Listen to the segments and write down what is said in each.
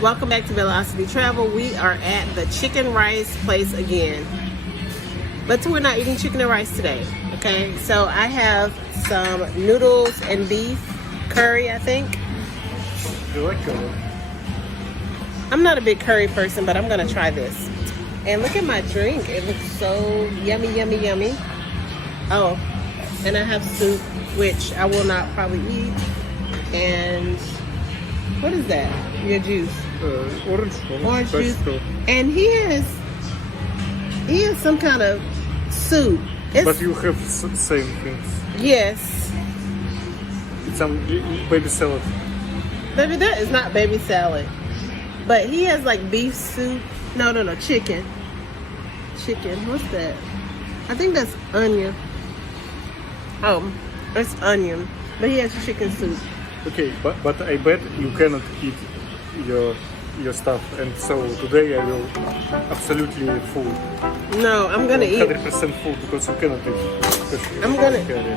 Welcome back to Bellaocity Travel. We are at the chicken rice place again. But we're not eating chicken and rice today, okay? So I have some noodles and beef curry, I think. You like curry? I'm not a big curry person, but I'm gonna try this. And look at my drink. It looks so yummy, yummy, yummy. Oh, and I have soup, which I will not probably eat. And what is that? Your juice? Orange juice. And he has some kind of soup. But you have same things. Yes. It's some baby salad. Baby, that is not baby salad. But he has like beef soup. No, chicken. Chicken. What's that? I think that's onion. Oh, it's onion. But he has chicken soup. Okay, but I bet you cannot eat your stuff, and so today I will absolutely full. No, I'm gonna eat 100% full because you cannot eat. I'm gonna. Curry.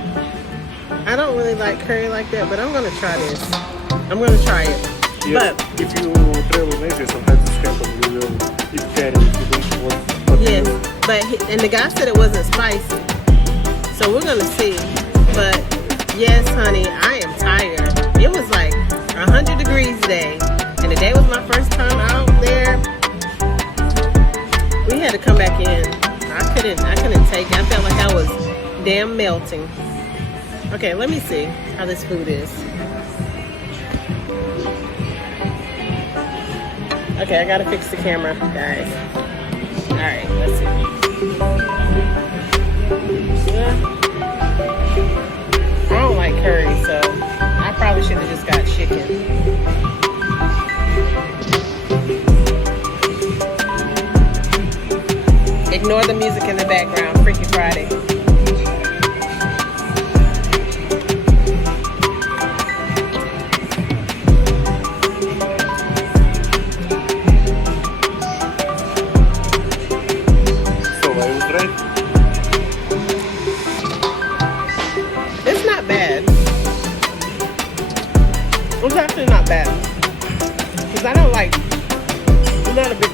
I don't really like curry like that, but I'm gonna try this. I'm gonna try it. Yes, but if you travel in Asia, sometimes it's happens. You will eat curry if you don't want. yes, and the guy said it wasn't spicy, so we're gonna see. But yes, honey, I am tired. It was like 100 degrees today, and today was my first time out there. We had to come back in. I couldn't take it. I felt like I was damn melting. Okay, let me see how this food is. Okay, I gotta fix the camera, guys. All right, let's see. Yeah. I don't like curry, so I probably should have just got chicken. Ignore the music in the background, Freaky Friday. So I will try. It's not bad. It's actually not bad. Because I don't like, I'm not a big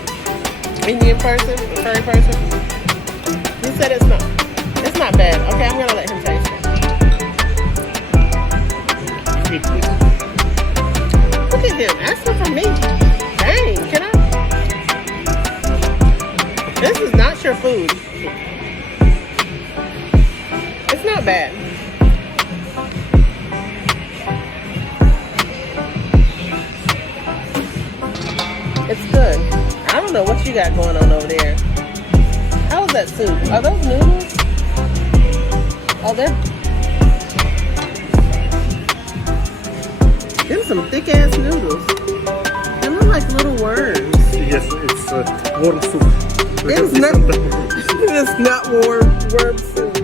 Indian person, a curry person. He said it's not bad. Okay, I'm gonna let him taste it. Eat this. Look at him, asking for me. Dang, can I? This is not your food. It's not bad. It's good. I don't know what you got going on over there. How is that soup? Are those noodles? Oh, there's some thick ass noodles. They look like little worms. Yes, it's warm soup. It's not. It's not worm soup.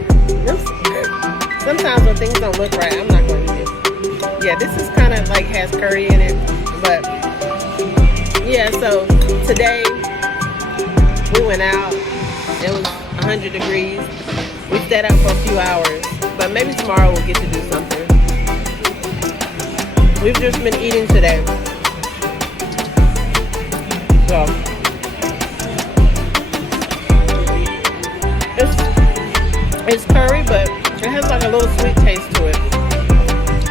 Sometimes when things don't look right, I'm not going to eat it. Yeah, this is kind of like has curry in it, but yeah. So today we went out. It was 100 degrees. We stayed out for a few hours, but maybe tomorrow we'll get to do something. We've just been eating today. So it's curry, but it has like a little sweet taste to it.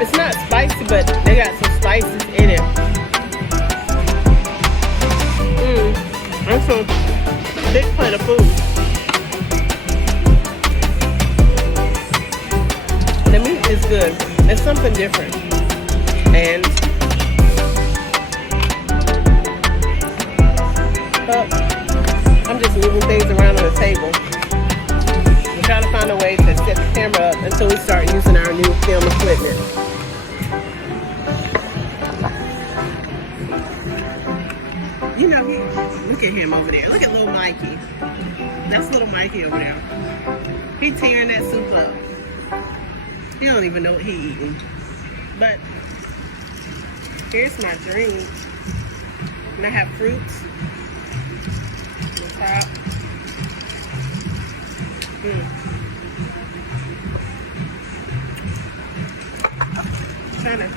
It's not spicy, but they got some spices in it. That's a big plate of food. The meat is good. It's something different. And I'm just moving things around on the table. We're trying to find a way to set the camera up until we start using our new film equipment. You know, look at him over there. Look at little Mikey. That's little Mikey over there. He tearing that soup up. He don't even know what he eating. But here's my drink. And I have fruits on top. Trying to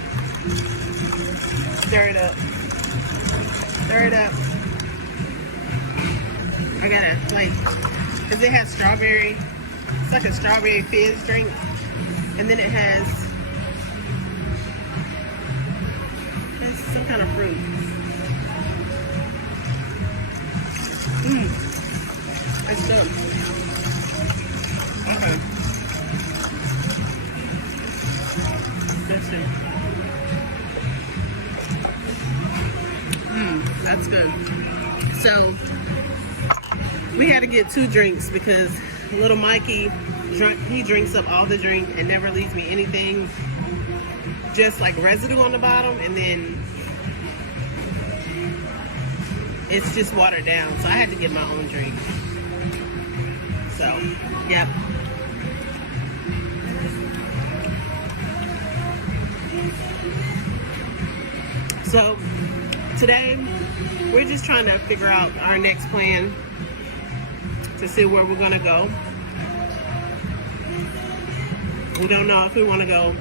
stir it up. Stir it up. I gotta like, cause it has strawberry. It's like a strawberry fizz drink, and then it has some kind of fruit. It's good. Okay. That's good. So we had to get 2 drinks because little Mikey, he drinks up all the drink and never leaves me anything, just like residue on the bottom, and then it's just watered down. So I had to get my own drink. So, yep. So today we're just trying to figure out our next plan to see where we're gonna go. We don't know if we want to go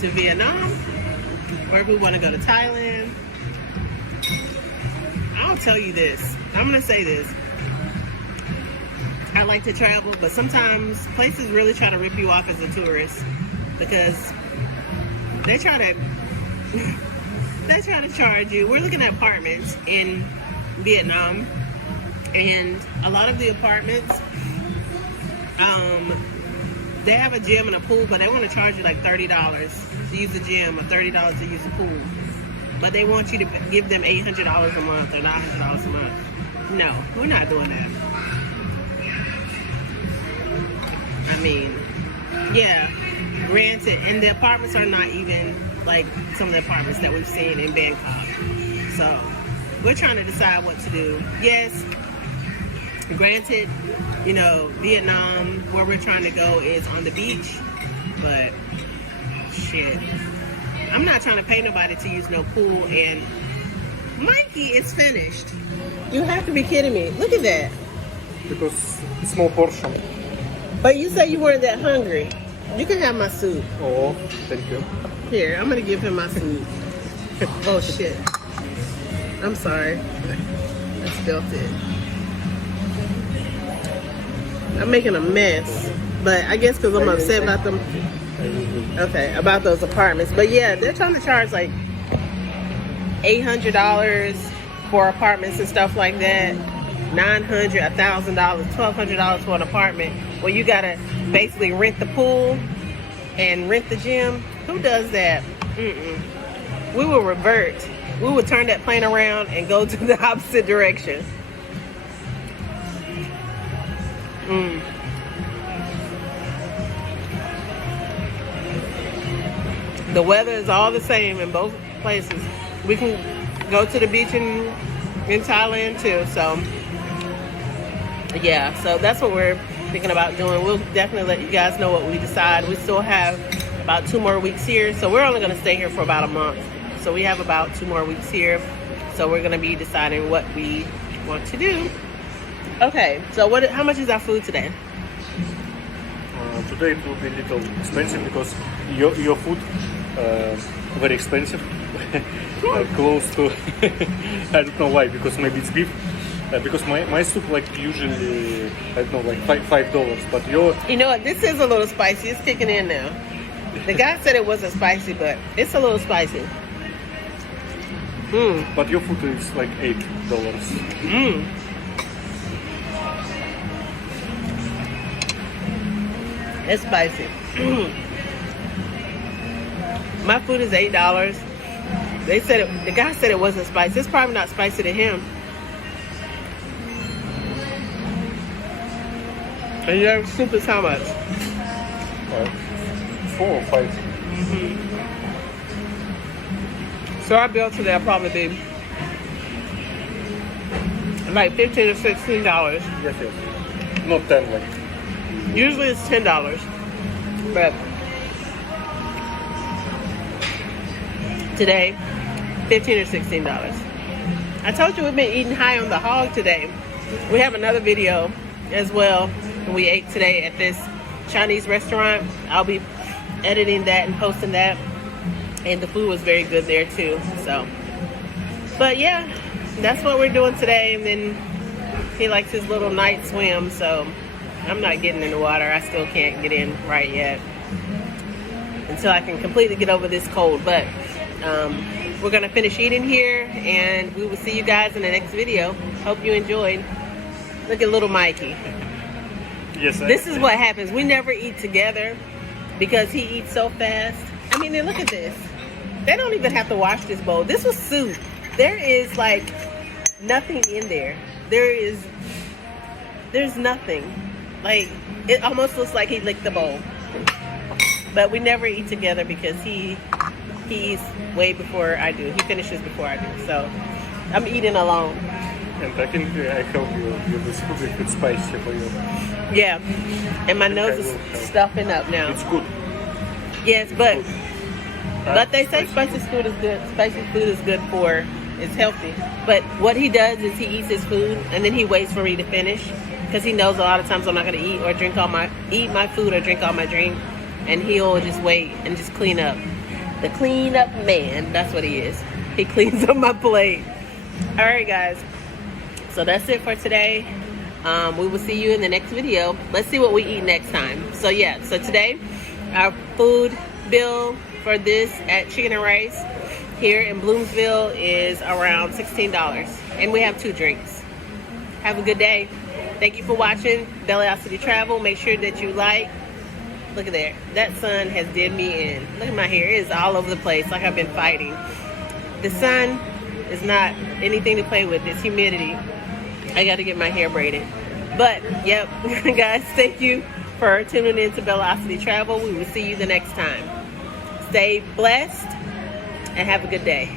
to Vietnam or if we want to go to Thailand. I'll tell you this. I'm gonna say this. I like to travel, but sometimes places really try to rip you off as a tourist because they try to charge you. We're looking at apartments in Vietnam, and a lot of the apartments, they have a gym and a pool, but they want to charge you like $30 to use the gym or $30 to use the pool. But they want you to give them $800 a month or $900 a month. No, we're not doing that. I mean, yeah, granted, and the apartments are not even like some of the apartments that we've seen in Bangkok. So we're trying to decide what to do. Yes, granted, you know, Vietnam, where we're trying to go is on the beach, but shit, I'm not trying to pay nobody to use no pool, and Mikey is finished. You have to be kidding me. Look at that. Because small portion. But you say you weren't that hungry. You can have my soup. Oh, thank you. Here, I'm gonna give him my soup. Oh shit. I'm sorry. I spilled it. I'm making a mess, but I guess because I'm upset about them. Okay, about those apartments. But yeah, they're trying to charge like $800 for apartments and stuff like that. $900, $1,000, $1,200 for an apartment. Well, you gotta basically rent the pool and rent the gym. Who does that? We will revert. We will turn that plane around and go to the opposite direction. The weather is all the same in both places. We can go to the beach in Thailand too. So yeah, so that's what we're thinking about doing. We'll definitely let you guys know what we decide. We still have about 2 more weeks here, so we're only going to stay here for about a month. So we have about 2 more weeks here, so we're going to be deciding what we want to do. Okay, so how much is our food today? Today it will be a little expensive because your food very expensive. Close to I don't know why, because maybe it's beef. Because my soup like usually, I don't know, like $5, but your... You know what, this is a little spicy. It's kicking in now. The guy said it wasn't spicy, but it's a little spicy. But your food is like $8. It's spicy. My food is $8. They said the guy said it wasn't spicy. It's probably not spicy to him. And your soup is how much? 4 or 5. So our bill today will probably be like $15 to $16. Yes. Not 10 like. Usually it's $10, but today, $15 or $16. I told you we've been eating high on the hog today. We have another video as well. We ate today at this Chinese restaurant. I'll be editing that and posting that. And the food was very good there too. So But yeah, that's what we're doing today. And then he likes his little night swim, so I'm not getting in the water. I still can't get in right yet until I can completely get over this cold. But we're gonna finish eating here, and we will see you guys in the next video. Hope you enjoyed. Look at little Mikey. Yes. This is what happens. We never eat together because he eats so fast. I mean, and look at this. They don't even have to wash this bowl. This was soup. There is like nothing in there. There's nothing. Like, it almost looks like he licked the bowl. But we never eat together because he eats way before I do. He finishes before I do. So I'm eating alone. And I think I help you with this food if it's spicy for you. Yeah. And my nose is stuffing up now. It's good. Yes, but they say spicy food is good. Spicy food is good for, it's healthy. But what he does is he eats his food and then he waits for me to finish because he knows a lot of times I'm not going to eat my food or drink all my drink, and he'll just wait and just clean up. The clean up man, that's what he is. He cleans up my plate. All right, guys. So that's it for today. We will see you in the next video. Let's see what we eat next time. So yeah, so today our food bill for this at Chicken and Rice here in Bloomsville is around $16, and we have 2 drinks. Have a good day. Thank you for watching Bellaocity Travel. Make sure that you like. Look at there. That sun has did me in. Look at my hair. It is all over the place like I've been fighting. The sun is not anything to play with. It's humidity. I got to get my hair braided. But, yep, guys, thank you for tuning in to Bellaocity Travel. We will see you the next time. Stay blessed and have a good day.